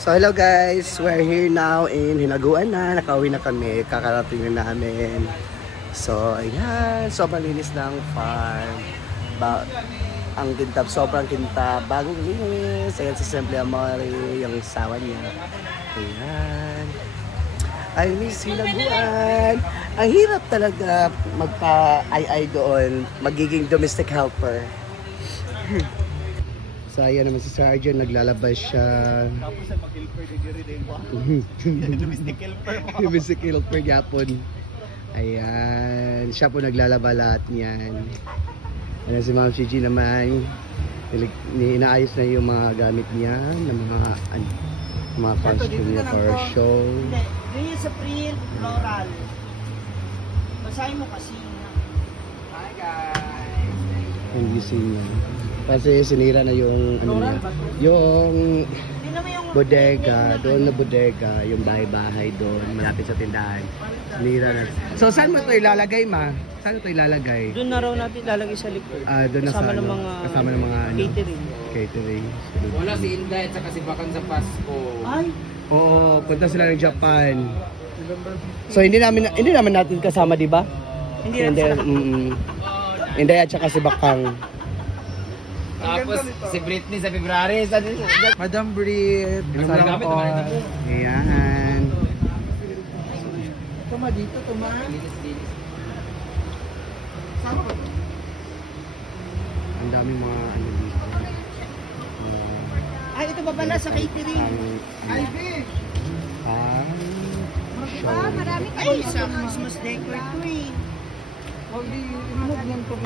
So hello guys, we're here now in Hinaguan na. Nakauwi na kami, kakarating na namin. So ayan, sobrang linis ng farm. Ang kintab, sobrang kintab, bagong linis. Ayan si Simple Amore, yung sawa niya. Ayan. I miss Hinaguan. Ang hirap talaga magpa-ay doon, magiging domestic helper. So ayan naman si Sergeant, naglalabas siya. Tapos ay mag-helper din mo. Domestic helper mo. Domestic helper yapon. Ayan, siya po naglalaba lahat niyan. Ayan si Ma'am Gigi naman. Inaayos na yung mga gamit niya, ng mga costume niya for show. Hindi, sa print, floral. Basahin mo kasi. Hi guys! Yung gising niya. Kasi sinira na yung ano niya, yung bodega, doon na bodega, yung bahay-bahay doon, malapit sa tindahan. Sinira na. So saan mo ito ilalagay, ma? Saan ito ilalagay? Doon na raw natin ilalagay sa likod. Doon na kasama sa ng ano, mga kasama ng mga ano, catering. Catering. Wala si Inday at saka si Bakan sa Pasko. Ay! Oo, punta sila ng Japan. So hindi naman natin kasama, di ba? Hindi natin sa Hindi at saka si Bakang. Tapos si Britney sa February. Madam Brit. Masarap gamit naman ito. Ayan. Tuma dito, tuma. Ang daming mga ano dito. Ay, ito ba pala sa catering? Ay, show. Ay, sa Christmas decor to eh. Huwag di remove lang to.